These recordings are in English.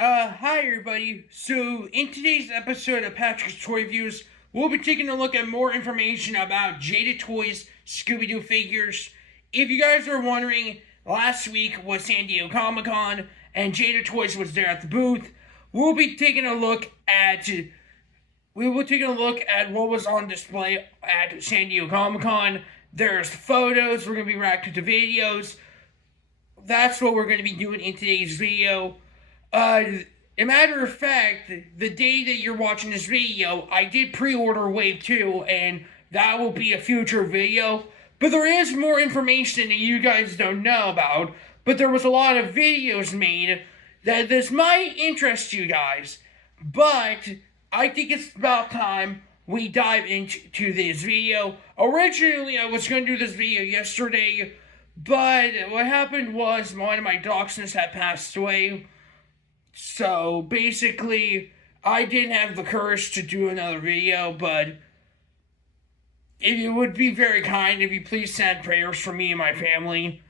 Hi everybody. So, in today's episode of Patrick's Toy Reviews, we'll be taking a look at more information about Jada Toys Scooby Doo figures. If you guys are wondering, last week was San Diego Comic-Con, and Jada Toys was there at the booth. We'll be taking a look at what was on display at San Diego Comic-Con. There's photos, we're going to be reacting to videos. That's what we're going to be doing in today's video. A matter of fact, the day that you're watching this video, I did pre-order Wave 2, and that will be a future video. But there is more information that you guys don't know about, but there was a lot of videos made that this might interest you guys. But I think it's about time we dive into this video. Originally, I was going to do this video yesterday, but what happened was one of my dachshunds had passed away. So, basically, I didn't have the courage to do another video, but it would be very kind if you please send prayers for me and my family.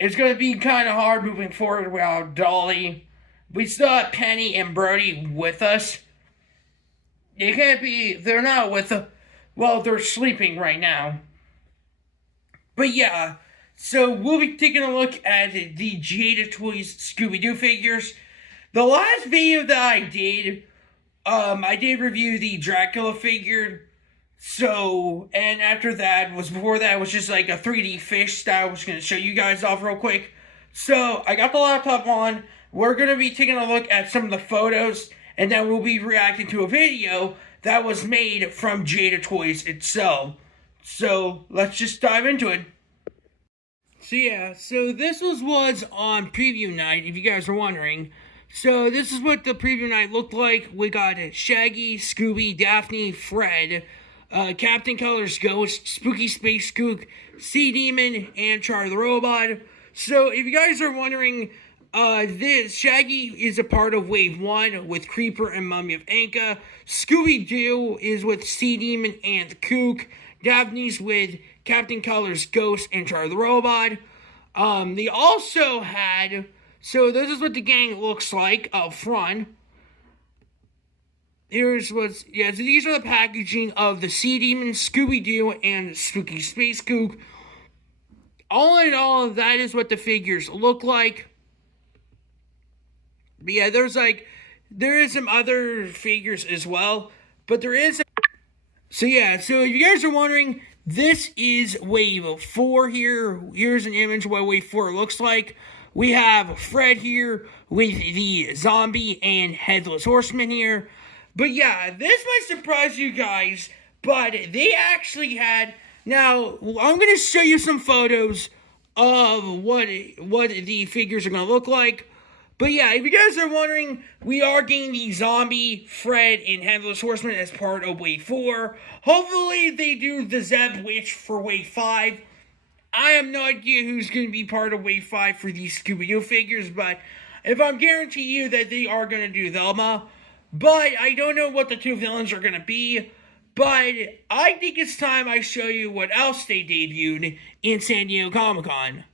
It's going to be kind of hard moving forward without Dolly. We still have Penny and Brody with us. They're not with us. Well, they're sleeping right now. But yeah, so we'll be taking a look at the Jada Toys Scooby Doo figures. The last video that I did review the Dracula figure. So, and before that was just like a 3D fish that I was going to show you guys off real quick. So, I got the laptop on. We're going to be taking a look at some of the photos, and then we'll be reacting to a video that was made from Jada Toys itself. So, let's just dive into it. So yeah, this was on preview night, if you guys are wondering. So this is what the preview night looked like. We got Shaggy, Scooby, Daphne, Fred, Captain Color's Ghost, Spooky Space Spook, Sea Demon, and Charlie the Robot. So if you guys are wondering, this Shaggy is a part of Wave 1 with Creeper and Mummy of Anka. Scooby Doo is with Sea Demon and Kook. Daphne's with Captain Color's Ghost and Charlie the Robot. They also had... So this is what the gang looks like up front. So these are the packaging of the Sea Demon, Scooby Doo, and Spooky Space Spook. All in all, that is what the figures look like. But yeah, there is some other figures as well, but there is. So if you guys are wondering, this is Wave 4 here. Here's an image of what Wave 4 looks like. We have Fred here with the zombie and Headless Horseman here. But yeah, this might surprise you guys, but they actually had... Now, I'm going to show you some photos of what the figures are going to look like. But yeah, if you guys are wondering, we are getting the zombie, Fred, and Headless Horseman as part of Wave 4. Hopefully, they do the Zeb Witch for Wave 5. I have no idea who's going to be part of Wave 5 for these Scooby-Doo figures, but if I'm guarantee you that they are going to do Velma, but I don't know what the two villains are going to be, but I think it's time I show you what else they debuted in San Diego Comic-Con.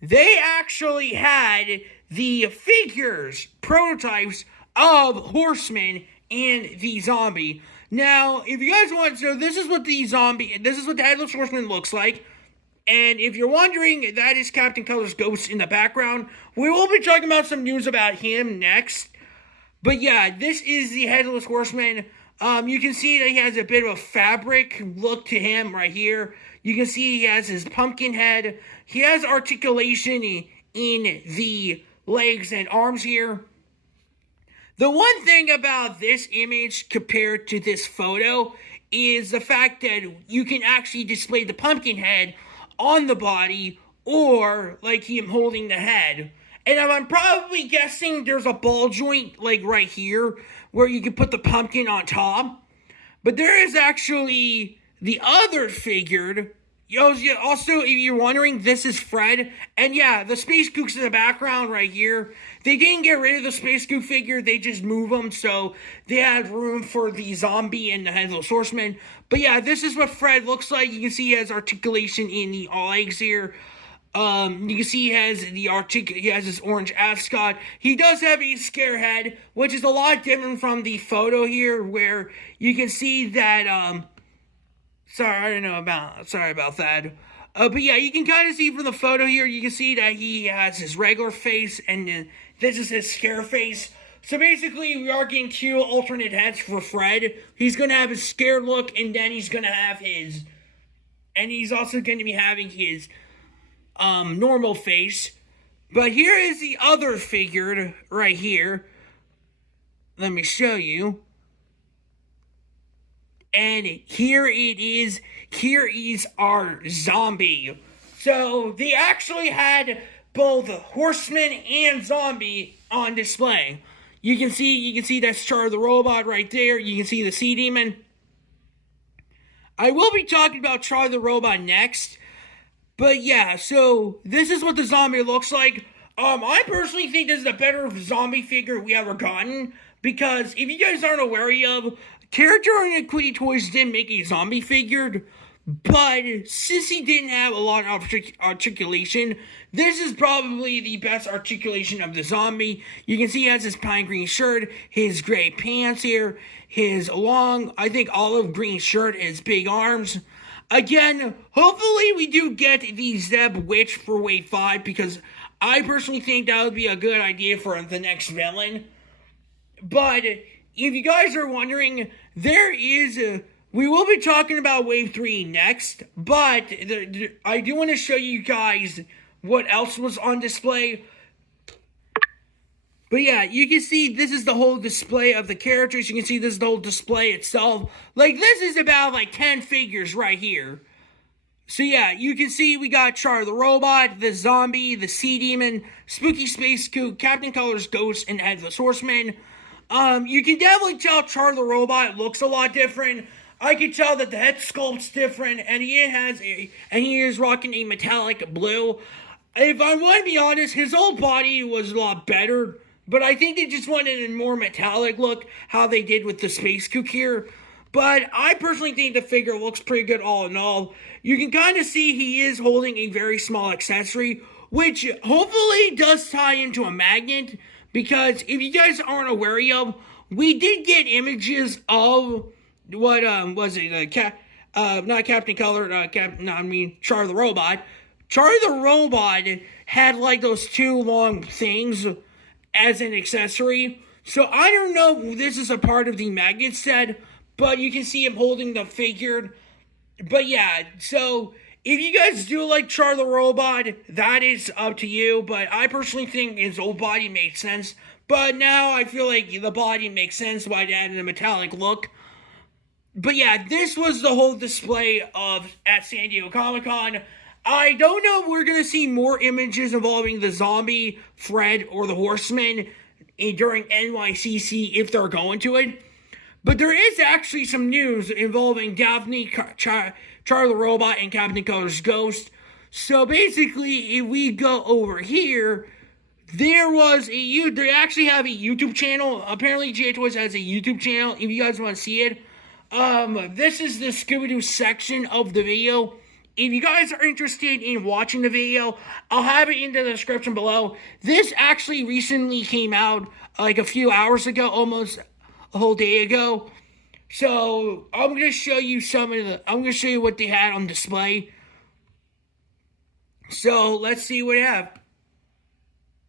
They actually had the figures, prototypes of Horseman and the zombie. Now, if you guys want, so this is what the Headless Horseman looks like. And if you're wondering, that is Captain Color's Ghost in the background. We will be talking about some news about him next. But yeah, this is the Headless Horseman. You can see that he has a bit of a fabric look to him right here. You can see he has his pumpkin head. He has articulation in the legs and arms here. The one thing about this image compared to this photo is the fact that you can actually display the pumpkin head on the body, or like him holding the head. And I'm probably guessing there's a ball joint like right here where you can put the pumpkin on top. But there is actually the other figure. Also, if you're wondering, this is Fred. And yeah, the Space Kook's in the background right here. They didn't get rid of the Space Kook figure, they just moved them, so they had room for the zombie and the Headless Horseman. But yeah, this is what Fred looks like. You can see he has articulation in the legs here. You can see he has his orange ascot. He does have a scare head, which is a lot different from the photo here, where you can see that, sorry about that. But yeah, you can kind of see from the photo here, you can see that he has his regular face, and this is his scare face. So basically, we are getting 2 alternate heads for Fred. He's going to have his scared look, and then he's going to have he's also going to be having his normal face. But here is the other figure right here. Let me show you. And here it is. Here is our zombie. So they actually had both horseman and zombie on display. You can see that's Charlie the Robot right there. You can see the Sea Demon. I will be talking about Charlie the Robot next. But yeah, so this is what the zombie looks like. I personally think this is the better zombie figure we ever gotten. Because if you guys aren't aware of, Character on Equity Toys did make a zombie figure. But since he didn't have a lot of articulation, this is probably the best articulation of the zombie. You can see he has his pine green shirt, his gray pants here, his long, I think olive green shirt, his big arms. Again, hopefully we do get the Zeb Witch for Wave 5, because I personally think that would be a good idea for the next villain. But if you guys are wondering, we will be talking about Wave 3 next, but I do want to show you guys what else was on display. But yeah, you can see this is the whole display of the characters. You can see this is the whole display itself. Like, this is about, 10 figures right here. So yeah, you can see we got Char the Robot, the Zombie, the Sea Demon, Spooky Space Kook, Captain Color's Ghost, and Headless Horseman. You can definitely tell Char the Robot looks a lot different. I can tell that the head sculpt's different, and he is rocking a metallic blue. If I want to be honest, his old body was a lot better, but I think they just wanted a more metallic look, how they did with the Space Kook here. But I personally think the figure looks pretty good all in all. You can kind of see he is holding a very small accessory, which hopefully does tie into a magnet, because if you guys aren't aware of, we did get images of what was it? Not Captain Color. Charlie the Robot. Charlie the Robot had those 2 long things as an accessory. So I don't know if this is a part of the magnet set, but you can see him holding the figure. But yeah, so if you guys do like Charlie the Robot, that is up to you. But I personally think his old body makes sense. But now I feel like the body makes sense by adding a metallic look. But yeah, this was the whole display at San Diego Comic-Con. I don't know if we're going to see more images involving the Zombie, Fred, or the Horseman during NYCC if they're going to it. But there is actually some news involving Daphne, Charlie the Robot, and Captain Color's Ghost. So basically, if we go over here, they actually have a YouTube channel. Apparently, J Toys has a YouTube channel if you guys want to see it. This is the Scooby Doo section of the video. If you guys are interested in watching the video, I'll have it in the description below. This actually recently came out a few hours ago, almost a whole day ago. So I'm gonna show you what they had on display. So let's see what they have.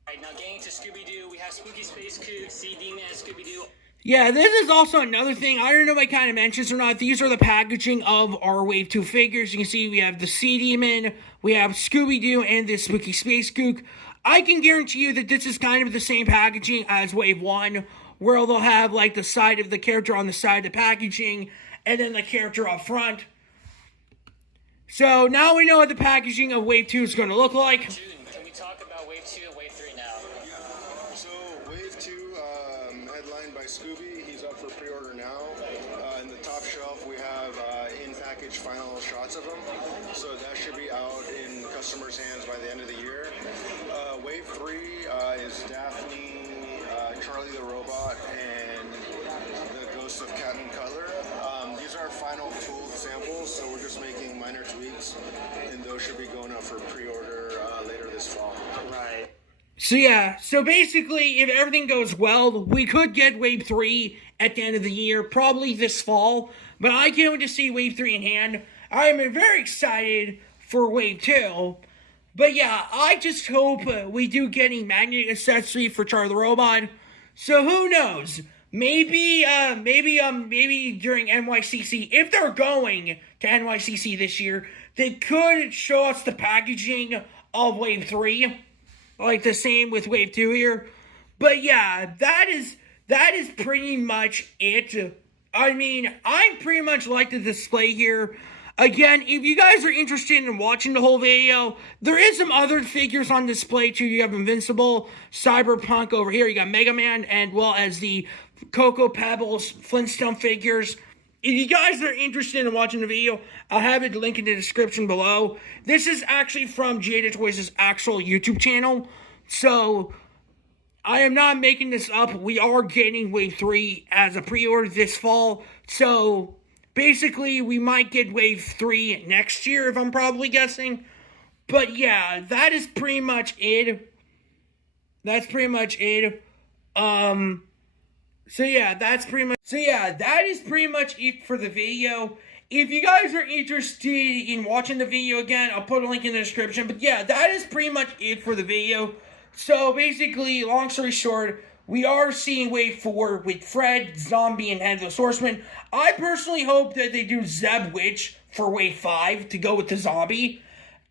Alright, now getting to Scooby Doo, we have Spooky Space Kook, Sea Demon, and Scooby Doo. Yeah, this is also another thing. I don't know if I kind of mentioned or not. These are the packaging of our Wave 2 figures. You can see we have the Sea Demon, we have Scooby Doo, and the Spooky Space Kook. I can guarantee you that this is kind of the same packaging as Wave 1, where they'll have the side of the character on the side of the packaging, and then the character up front. So now we know what the packaging of Wave 2 is going to look like. June, can we talk about Wave 2 and Wave 3 now? Yeah, so Wave 2, headlined by Scooby, he's up for pre-order now. In the top shelf, we have in-package final shots of him, so that should be out in customers' hands by the end of the year. Wave 3 is Daphne, Charlie the Robot, and the Ghost of Captain Cutler. These are final tooled samples, so we're just making minor tweaks, and those should be going up for pre-order this fall. Right. So yeah, so basically, if everything goes well, we could get Wave 3 at the end of the year, probably this fall. But I can't wait to see Wave 3 in hand. I'm very excited for Wave 2. But yeah, I just hope we do get a magnet accessory for Charlie the Robot. So who knows? Maybe during NYCC, if they're going to NYCC this year, they could show us the packaging of Wave 3. Like the same with Wave 2 here. But yeah, that is pretty much it. I mean, I pretty much like the display here. Again, if you guys are interested in watching the whole video, there is some other figures on display too. You have Invincible, Cyberpunk over here. You got Mega Man, and well as the Cocoa Pebbles Flintstone figures. If you guys are interested in watching the video, I'll have it linked in the description below. This is actually from Jada Toys' actual YouTube channel. So, I am not making this up. We are getting Wave 3 as a pre-order this fall. So, basically, we might get Wave 3 next year, if I'm probably guessing. But yeah, that is pretty much it. That's pretty much it. So yeah, that is pretty much it for the video. If you guys are interested in watching the video again, I'll put a link in the description. But yeah, that is pretty much it for the video. So basically, long story short, we are seeing Wave 4 with Fred, Zombie, and Headless Horseman. I personally hope that they do Zeb Witch for Wave 5 to go with the Zombie.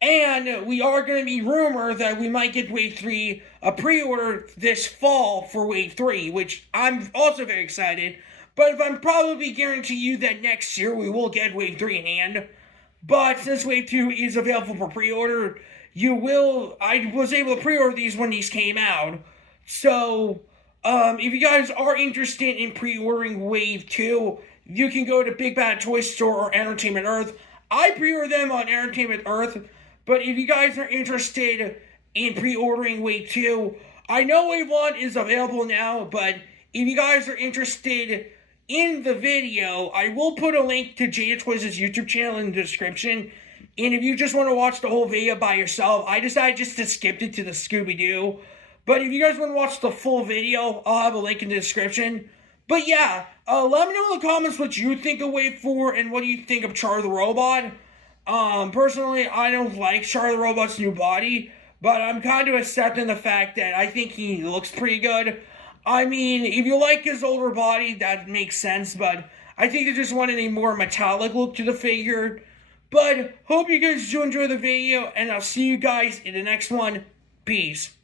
And we are going to be rumored that we might get Wave 3 a pre-order this fall for Wave 3, which I'm also very excited. But if I'm probably guarantee you that next year we will get Wave 3 in hand. But since Wave 2 is available for pre-order, I was able to pre-order these when these came out. So, if you guys are interested in pre-ordering Wave 2, you can go to Big Bad Toy Store or Entertainment Earth. I pre-order them on Entertainment Earth. But if you guys are interested in pre-ordering Wave 2, I know Wave 1 is available now, but if you guys are interested in the video, I will put a link to Jada Toys' YouTube channel in the description. And if you just want to watch the whole video by yourself, I decided just to skip it to the Scooby Doo. But if you guys want to watch the full video, I'll have a link in the description. But yeah, let me know in the comments what you think of Wave 4 and what you think of Charlie the Robot. Personally, I don't like Charlie the Robot's new body, but I'm kind of accepting the fact that I think he looks pretty good. I mean, if you like his older body, that makes sense, but I think they just wanted a more metallic look to the figure. But, hope you guys do enjoy the video, and I'll see you guys in the next one. Peace.